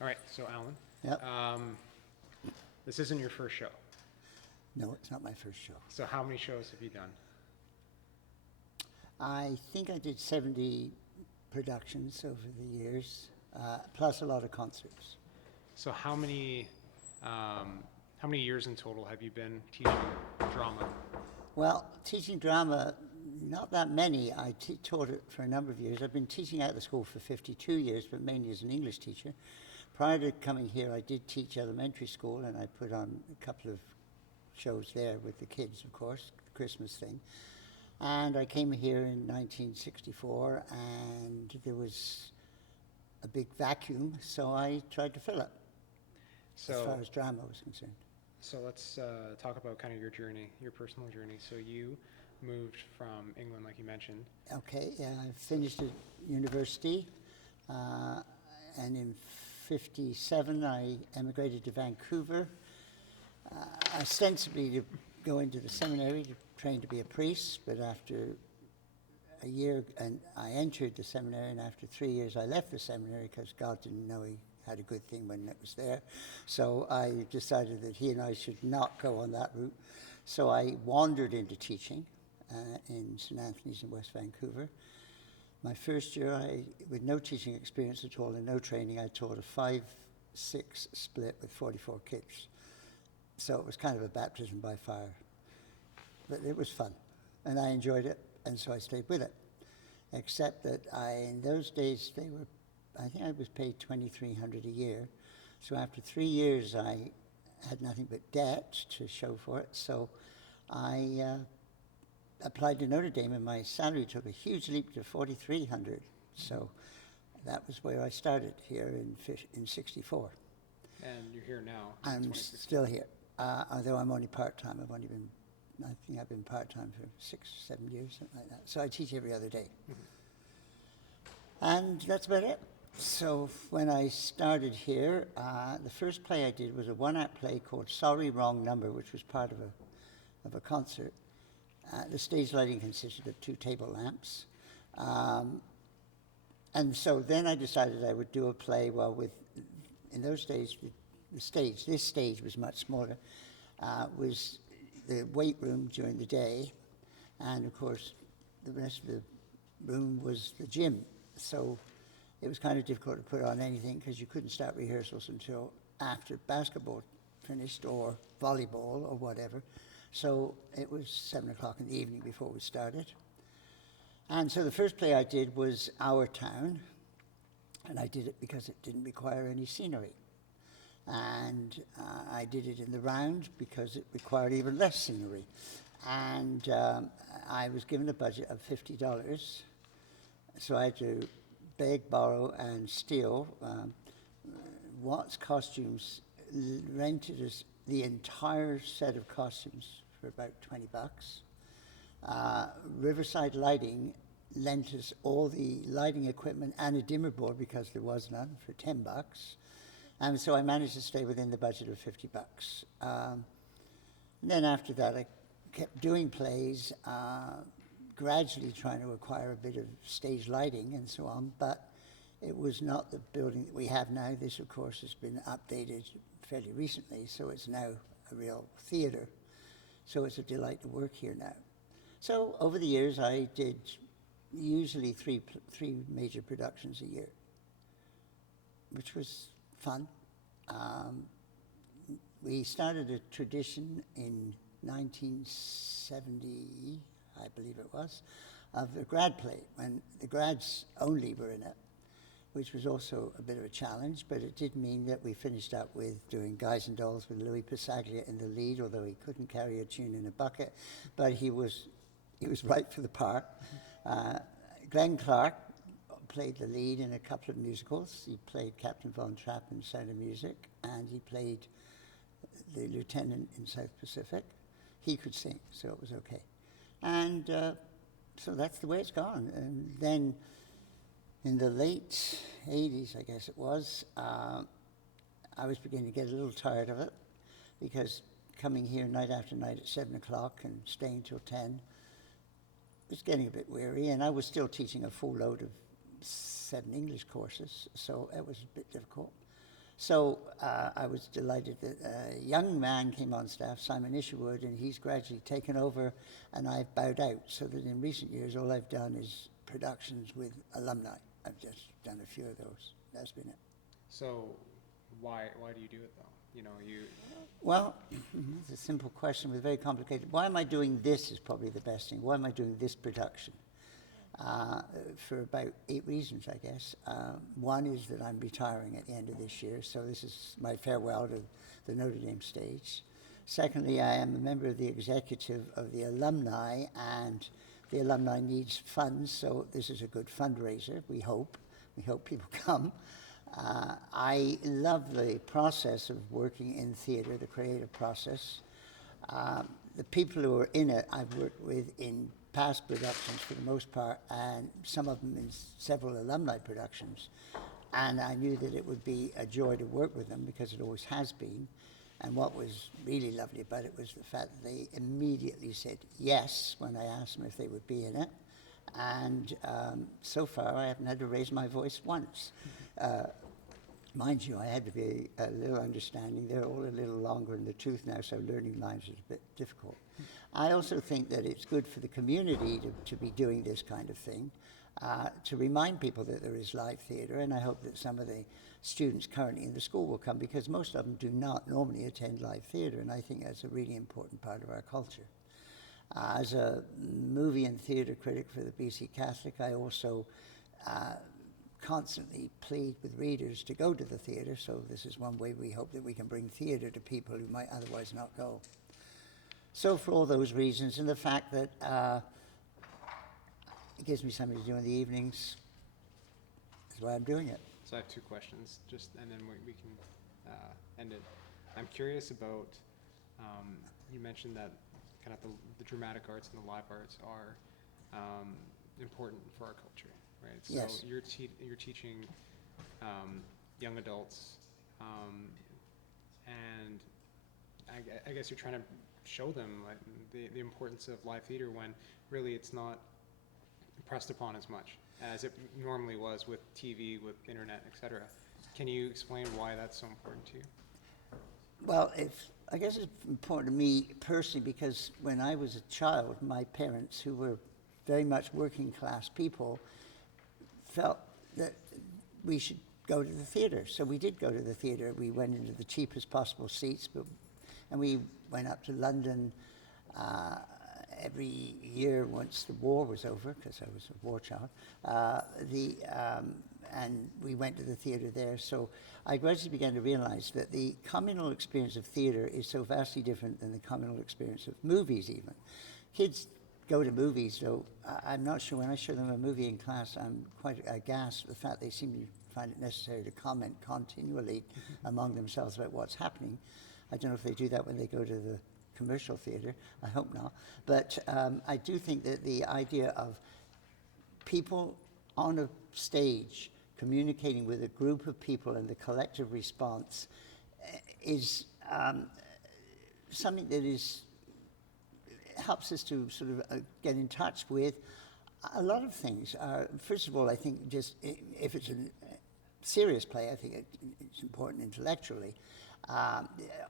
All right, so Alan, Yep. this isn't your first show. No, it's not my first show. So how many shows have you done? I think I did 70 productions over the years, plus a lot of concerts. So how many years in total have you been teaching drama? Well, teaching drama, not that many. I taught it for a number of years. I've been teaching out of the school for 52 years, but mainly as an English teacher. Prior to coming here, I did teach elementary school, and I put on a couple of shows there with the kids, of course, the Christmas thing. And I came here in 1964, and there was a big vacuum, so I tried to fill it, as far as drama was concerned. So let's talk about kind of your journey, your personal journey. So you moved from England, like you mentioned. Okay, yeah, I finished at university, and in '57 I emigrated to Vancouver, ostensibly to go into the seminary to train to be a priest, but after a year, and I entered the seminary, and after 3 years I left the seminary because God didn't know He had a good thing when it was there. So I decided that He and I should not go on that route. So I wandered into teaching in St. Anthony's in West Vancouver. My first year, with no teaching experience at all and no training, I taught a 5-6 split with 44 kids. So it was kind of a baptism by fire. But it was fun, and I enjoyed it, and so I stayed with it. Except that in those days, I think I was paid $2,300 a year. So after 3 years, I had nothing but debt to show for it. So I applied to Notre Dame, and my salary took a huge leap to $4,300. So that was where I started here in '64. And you're here now. I'm still here, although I'm only part-time. I think I've been part-time for 6-7 years, something like that. So I teach every other day. Mm-hmm. And that's about it. So when I started here, the first play I did was a one-act play called Sorry, Wrong Number, which was part of a concert. The stage lighting consisted of 2 table lamps. And so then I decided I would do a play, in those days, this stage was much smaller, was the weight room during the day, and of course the rest of the room was the gym. So it was kind of difficult to put on anything because you couldn't start rehearsals until after basketball finished or volleyball or whatever. So it was 7 o'clock in the evening before we started. And so the first play I did was Our Town, and I did it because it didn't require any scenery. And I did it in the round because it required even less scenery. And I was given a budget of $50, so I had to beg, borrow, and steal. Watts Costumes rented us the entire set of costumes for about $20. Riverside Lighting lent us all the lighting equipment and a dimmer board because there was none for $10. And so I managed to stay within the budget of $50. And then after that, I kept doing plays, gradually trying to acquire a bit of stage lighting and so on, but it was not the building that we have now. This, of course, has been updated fairly recently, so it's now a real theater. So it's a delight to work here now. So over the years, I did usually three major productions a year, which was fun. We started a tradition in 1970, I believe it was, of a grad play, when the grads only were in it, which was also a bit of a challenge, but it did mean that we finished up with doing Guys and Dolls with Louis Passaglia in the lead, although he couldn't carry a tune in a bucket, but he was right for the part. Glenn Clark played the lead in a couple of musicals. He played Captain Von Trapp in Sound of Music, and he played the lieutenant in South Pacific. He could sing, so it was okay. And so that's the way it's gone. And then in the late 80s, I guess it was, I was beginning to get a little tired of it because coming here night after night at 7 o'clock and staying till 10 was getting a bit weary, and I was still teaching a full load of 7 English courses, so it was a bit difficult. So I was delighted that a young man came on staff, Simon Isherwood, and he's gradually taken over, and I've bowed out. So that in recent years, all I've done is productions with alumni. I've just done a few of those. That's been it. So why do you do it though? Well, it's a simple question, but very complicated. Why am I doing this is probably the best thing. Why am I doing this production? For about 8 reasons, I guess. One is that I'm retiring at the end of this year, so this is my farewell to the Notre Dame stage. Secondly, I am a member of the executive of the alumni, and the alumni needs funds, so this is a good fundraiser, we hope. We hope people come. I love the process of working in theatre, the creative process. The people who are in it, I've worked with in past productions for the most part, and some of them in several alumni productions. And I knew that it would be a joy to work with them because it always has been. And what was really lovely about it was the fact that they immediately said yes when I asked them if they would be in it. And so far, I haven't had to raise my voice once. Mind you, I had to be a little understanding. They're all a little longer in the tooth now, so learning lines is a bit difficult. I also think that it's good for the community to be doing this kind of thing, to remind people that there is live theatre, and I hope that some of the students currently in the school will come, because most of them do not normally attend live theatre, and I think that's a really important part of our culture. As a movie and theatre critic for the BC Catholic, I also constantly plead with readers to go to the theatre, so this is one way we hope that we can bring theatre to people who might otherwise not go. So for all those reasons, and the fact that it gives me something to do in the evenings, that's why I'm doing it. So I have 2 questions, and then we can end it. I'm curious about, you mentioned that kind of the dramatic arts and the live arts are important for our culture, right? So yes. You're teaching young adults, and I guess you're trying to show them like the importance of live theater when really it's not pressed upon as much as it normally was with TV, with internet, etc. Can you explain why that's so important to you? Well, I guess it's important to me personally because when I was a child, my parents, who were very much working class people, felt that we should go to the theatre. So we did go to the theatre. We went into the cheapest possible seats, and we went up to London every year once the war was over, because I was a war child, and we went to the theatre there. So I gradually began to realize that the communal experience of theatre is so vastly different than the communal experience of movies even. Kids go to movies, though I'm not sure, when I show them a movie in class, I'm quite aghast at the fact they seem to find it necessary to comment continually among themselves about what's happening. I don't know if they do that when they go to the commercial theatre. I hope not. But I do think that the idea of people on a stage communicating with a group of people and the collective response is something that helps us to sort of get in touch with a lot of things. First of all, I think just if it's a serious play, I think it's important intellectually.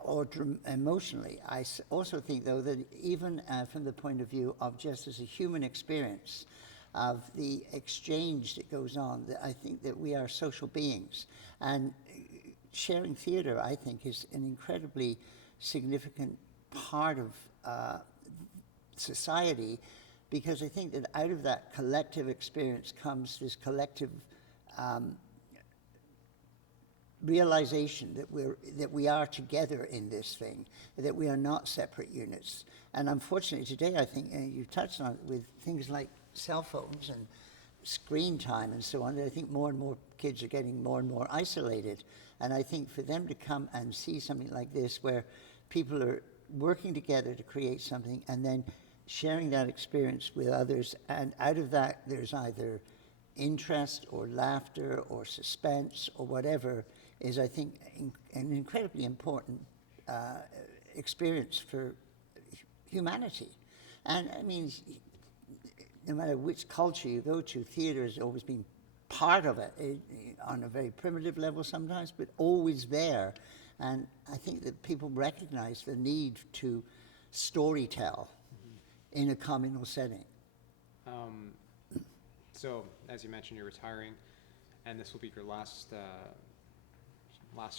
Or emotionally. I also think, though, that even from the point of view of just as a human experience, of the exchange that goes on, that I think that we are social beings. And sharing theatre, I think, is an incredibly significant part of society, because I think that out of that collective experience comes this collective realization that we are together in this thing, that we are not separate units. And unfortunately today, I think you touched on it with things like cell phones and screen time and so on, I think more and more kids are getting more and more isolated. And I think for them to come and see something like this, where people are working together to create something and then sharing that experience with others, and out of that there's either interest or laughter or suspense or whatever, is, I think, an incredibly important experience for humanity. And I mean, no matter which culture you go to, theatre has always been part of it, on a very primitive level sometimes, but always there. And I think that people recognize the need to storytell in a communal setting. So, as you mentioned, you're retiring, and this will be your last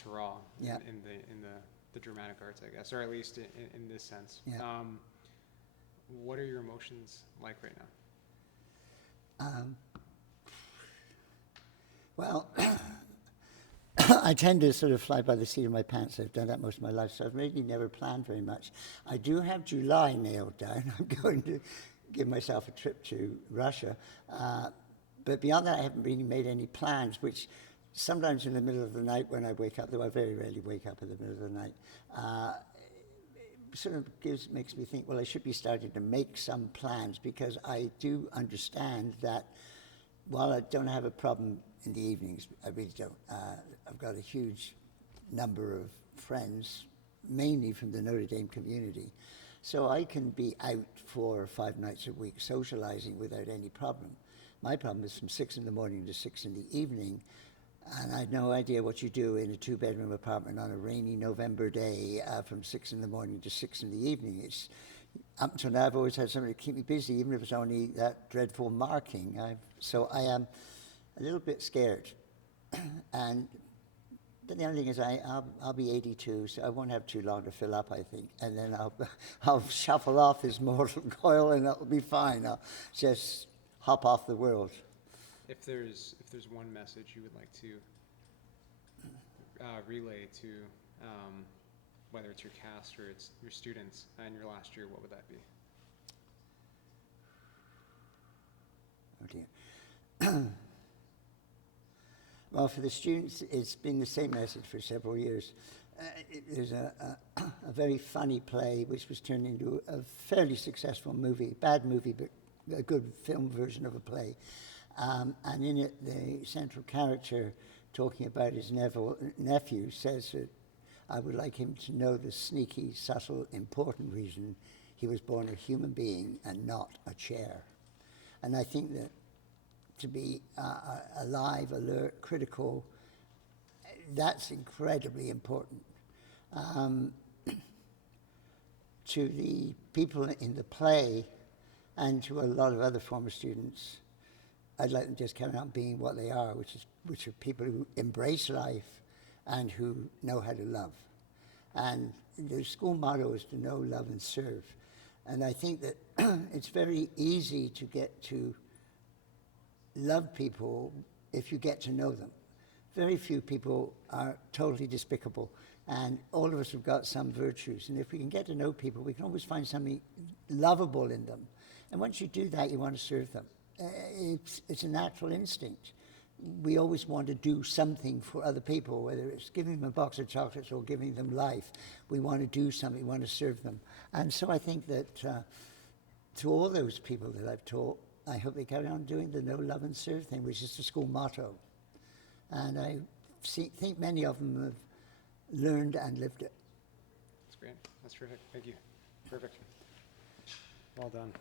hurrah Yeah. in the dramatic arts, I guess, or at least in this sense. Yeah. What are your emotions like right now? Well, I tend to sort of fly by the seat of my pants. I've done that most of my life, so I've really never planned very much. I do have July nailed down. I'm going to give myself a trip to Russia. But beyond that, I haven't really made any plans, which sometimes in the middle of the night when I wake up, though I very rarely wake up in the middle of the night, sort of makes me think, well, I should be starting to make some plans, because I do understand that while I don't have a problem in the evenings, I really don't. I've got a huge number of friends, mainly from the Notre Dame community, so I can be out 4 or 5 nights a week socializing without any problem. My problem is from 6 in the morning to 6 in the evening, and I have no idea what you do in a 2-bedroom apartment on a rainy November day from 6 in the morning to 6 in the evening. It's, up until now, I've always had something to keep me busy, even if it's only that dreadful marking. So I am a little bit scared. But the only thing is I'll be 82, so I won't have too long to fill up, I think. And then I'll shuffle off this mortal coil, and it'll be fine. I'll just hop off the world. If there's one message you would like to relay to whether it's your cast or it's your students in your last year, what would that be? Oh dear. Well, for the students, it's been the same message for several years. There's a very funny play which was turned into a fairly successful movie, bad movie, but a good film version of a play. And in it, the central character, talking about his nephew, says that I would like him to know the sneaky, subtle, important reason he was born a human being and not a chair. And I think that to be alive, alert, critical, that's incredibly important. To the people in the play and to a lot of other former students, I'd like them to just carry on being what they are, which are people who embrace life and who know how to love. And the school motto is to know, love, and serve. And I think that it's very easy to get to love people if you get to know them. Very few people are totally despicable, and all of us have got some virtues. And if we can get to know people, we can always find something lovable in them. And once you do that, you want to serve them. It's a natural instinct. We always want to do something for other people, whether it's giving them a box of chocolates or giving them life. We want to do something, we want to serve them. And so I think that to all those people that I've taught, I hope they carry on doing the know, love, and serve thing, which is the school motto. And I think many of them have learned and lived it. That's great. That's terrific. Thank you. Perfect. Well done.